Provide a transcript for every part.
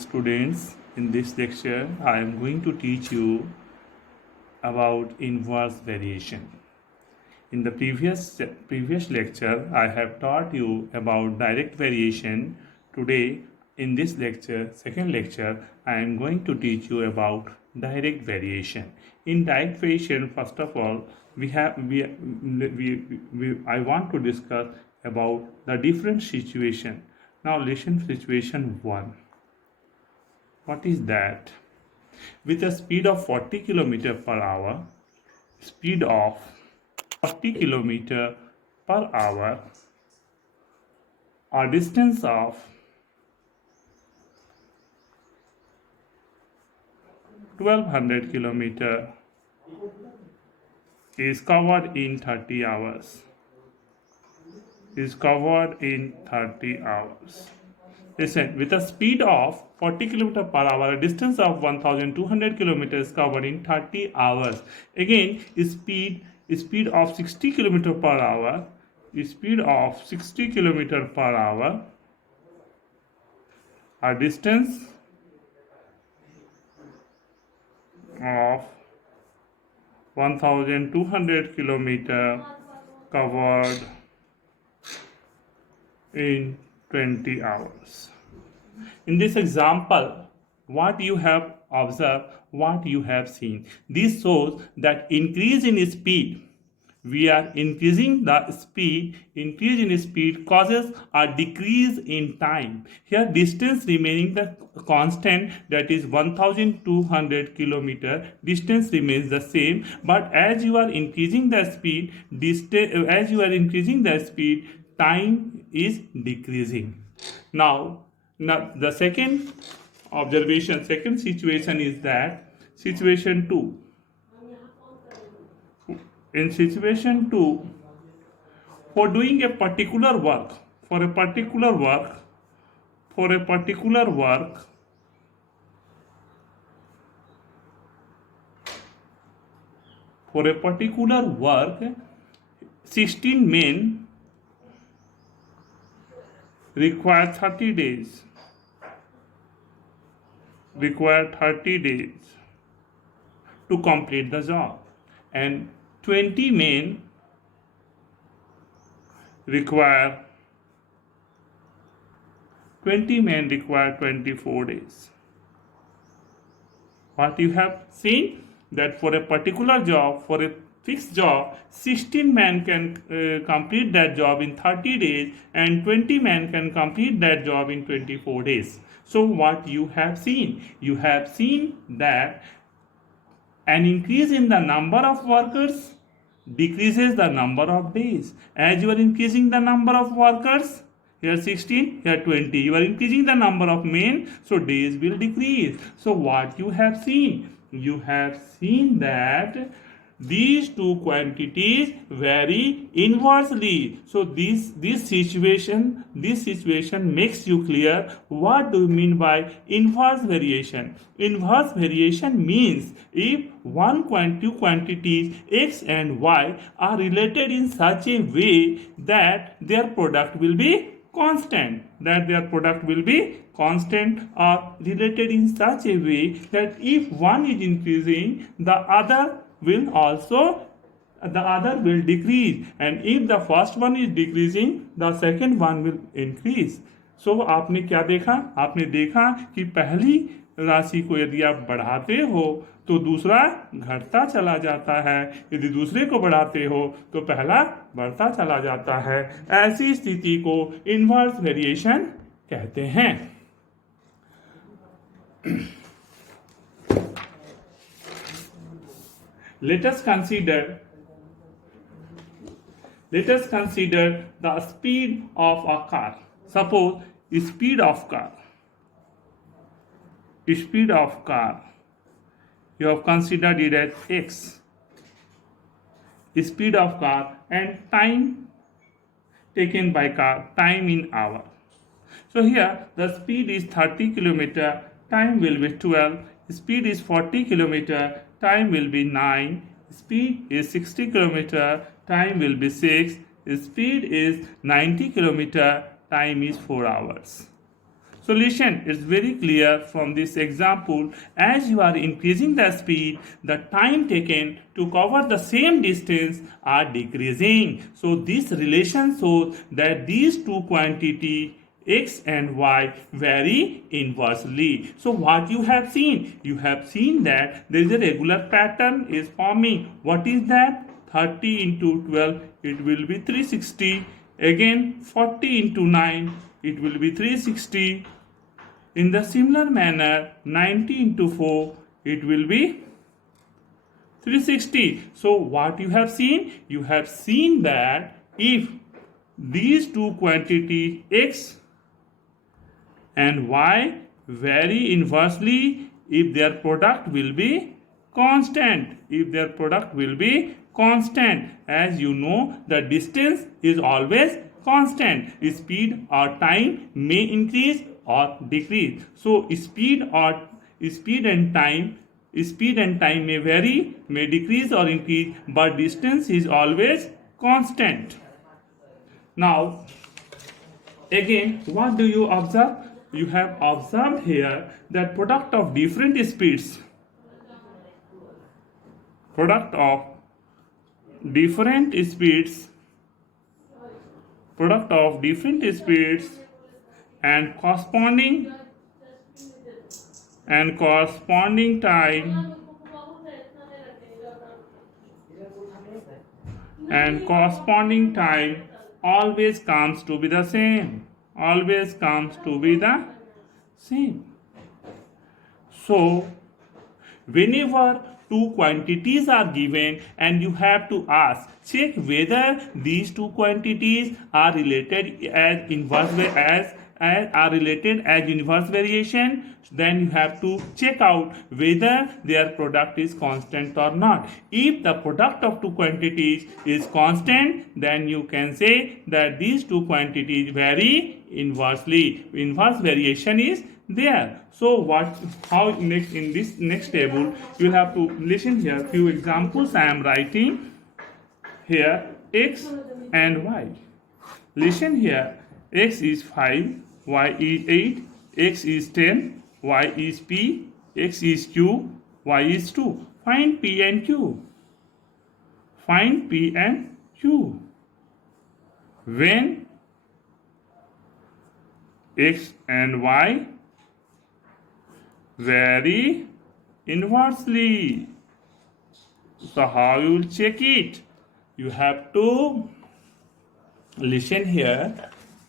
students, in this lecture I am going to teach you about inverse variation. In the previous lecture I have taught you about direct variation. Today in this lecture, second lecture, I am going to teach you about direct variation. In direct variation, first of all, I want to discuss about the different situation. Now listen, situation 1. What is that? With a speed of 40 km per hour, speed of 40 km per hour, a distance of 1200 km is covered in 30 hours. Listen, with a speed of 40 km per hour, a distance of 1200 km covered in 30 hours. Again, speed of 60 km per hour, a distance of 1200 km covered in 20 hours. In this example, what you have observed, what you have seen, this shows that increase in speed, we are increasing the speed, increase in speed causes a decrease in time. Here distance remaining the constant, that is 1200 km, distance remains the same, but as you are increasing the speed, time is decreasing. Now the second observation, second situation is that situation 2. In situation 2, for doing a particular work, for a particular work, 16 men require 30 days. To complete the job, and 20 men require 24 days. What you have seen, that for a particular job, for a fixed job, 16 men can complete that job in 30 days and 20 men can complete that job in 24 days. So what you have seen? You have seen that an increase in the number of workers decreases the number of days. As you are increasing the number of workers, here 16, here 20, you are increasing the number of men, so days will decrease. So what you have seen? You have seen that these two quantities vary inversely. So this situation makes you clear what do you mean by inverse variation. Inverse variation means if two quantities x and y are related in such a way that their product will be constant, or related in such a way that if one is increasing, the other will decrease, and if the first one is decreasing, the second one will increase. So आपने क्या देखा? आपने देखा कि पहली राशि को यदि आप बढ़ाते हो तो दूसरा घटता चला जाता है, यदि दूसरे को बढ़ाते हो तो पहला बढ़ता चला जाता है। ऐसी स्थिति को इनवर्स वेरिएशन कहते हैं। Let us consider the speed of a car. Suppose speed of car, you have considered it as x. Speed of car and time taken by car, time in hour. So here the speed is 30 km, time will be 12. Speed is 40 km, time will be 9. Speed is 60 km, time will be 6. Speed is 90 km, time is 4 hours. Solution is very clear from this example. As you are increasing the speed, the time taken to cover the same distance are decreasing. So this relation shows that these two quantities x and y vary inversely. So what you have seen? You have seen that there is a regular pattern is forming. What is that? 30 into 12, it will be 360. Again 40 into 9, it will be 360. In the similar manner, 90 into 4, it will be 360. So what you have seen? You have seen that if these two quantities x and y vary inversely, if their product will be constant. If their product will be constant. As you know, the distance is always constant. Speed or time may increase or decrease. So speed and time may vary, may decrease or increase, but distance is always constant. Now again, what do you observe? You have observed here that product of different speeds and corresponding time always comes to be the same. So whenever two quantities are given and you have to check whether these two quantities are related as inverse variation, then you have to check out whether their product is constant or not. If the product of two quantities is constant, then you can say that these two quantities vary inversely. Inverse variation is there. So how next in this next table you will have to listen here. Few examples I am writing here, x and y. Listen here. X is 5, y is 8, x is 10, y is p, x is q, y is 2. Find p and q. When x and y vary inversely. So how you will check it? You have to listen here.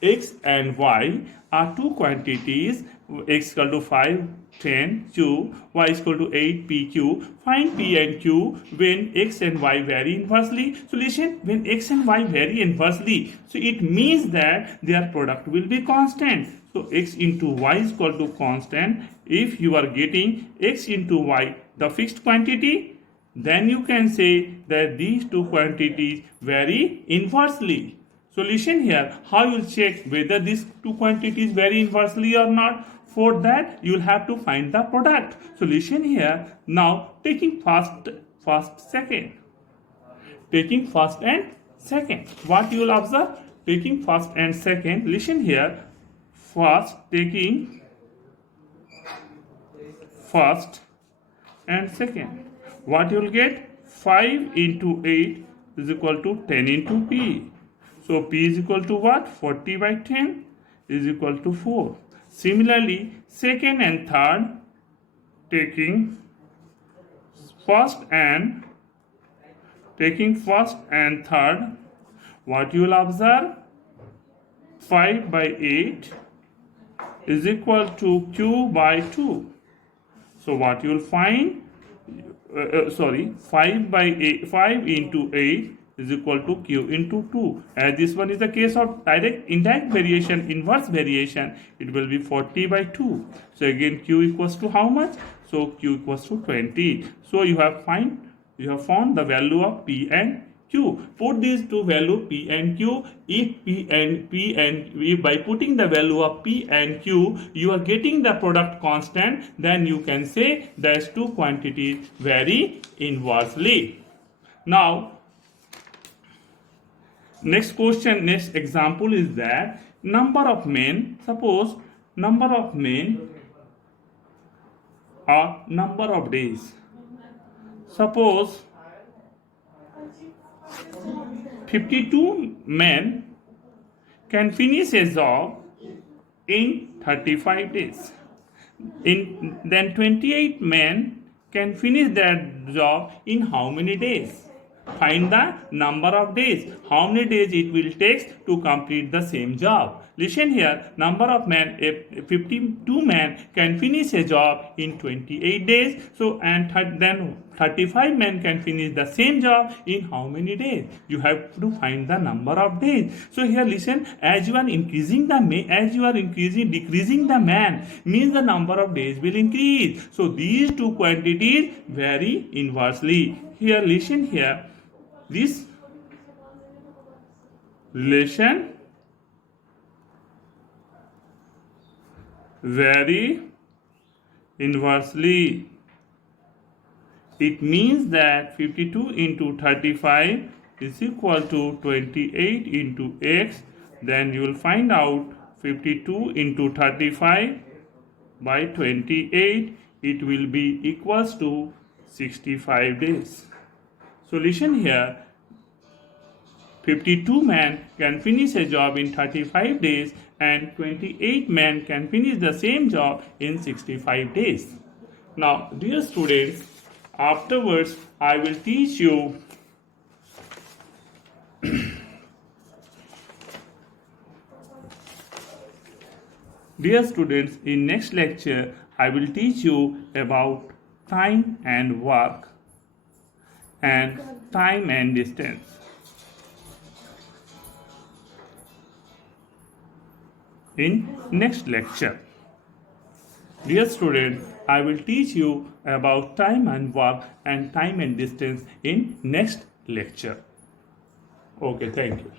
X and y are two quantities. X equal to 5, 10, q, y is equal to 8, p, q. Find p and q when x and y vary inversely. So listen, when x and y vary inversely, so it means that their product will be constant. So x into y is equal to constant. If you are getting x into y, the fixed quantity, then you can say that these two quantities vary inversely. So listen here, how you will check whether these two quantities vary inversely or not. For that, you will have to find the product. So listen here, now taking first, second. What you will observe? Taking first and second, listen here. First, taking first and second. What you will get? 5 into 8 is equal to 10 into p. So p is equal to what? 40 by 10 is equal to 4. Similarly, second and third, taking first and third, what you will observe? 5 by 8 is equal to q by 2. So what you will find? 5 into 8 is equal to q into 2. As this one is the case of indirect variation, inverse variation, it will be 40 by 2. So again q equals to how much? So q equals to 20. So you have found the value of p and q. Put these two value p and q. If by putting the value of p and q you are getting the product constant, then you can say those two quantities vary inversely. Now next example is that number of men, suppose number of men or number of days. Suppose 52 men can finish a job in 35 days. Then 28 men can finish that job in how many days? Find the number of days. How many days it will take to complete the same job? Listen here. Number of men, 52 men can finish a job in 28 days. So then 35 men can finish the same job in how many days? You have to find the number of days. So here listen. As you are decreasing the man, means the number of days will increase. So these two quantities vary inversely. Here listen here. This relation vary inversely. It means that 52 into 35 is equal to 28 into x. Then you will find out 52 into 35 by 28. It will be equals to 65 days. So listen here. 52 men can finish a job in 35 days and 28 men can finish the same job in 65 days. Now, dear students, afterwards I will teach you dear students, in next lecture I will teach you about time and work and time and distance. In next lecture, dear student, I will teach you about time and work and time and distance in next lecture. Okay, thank you.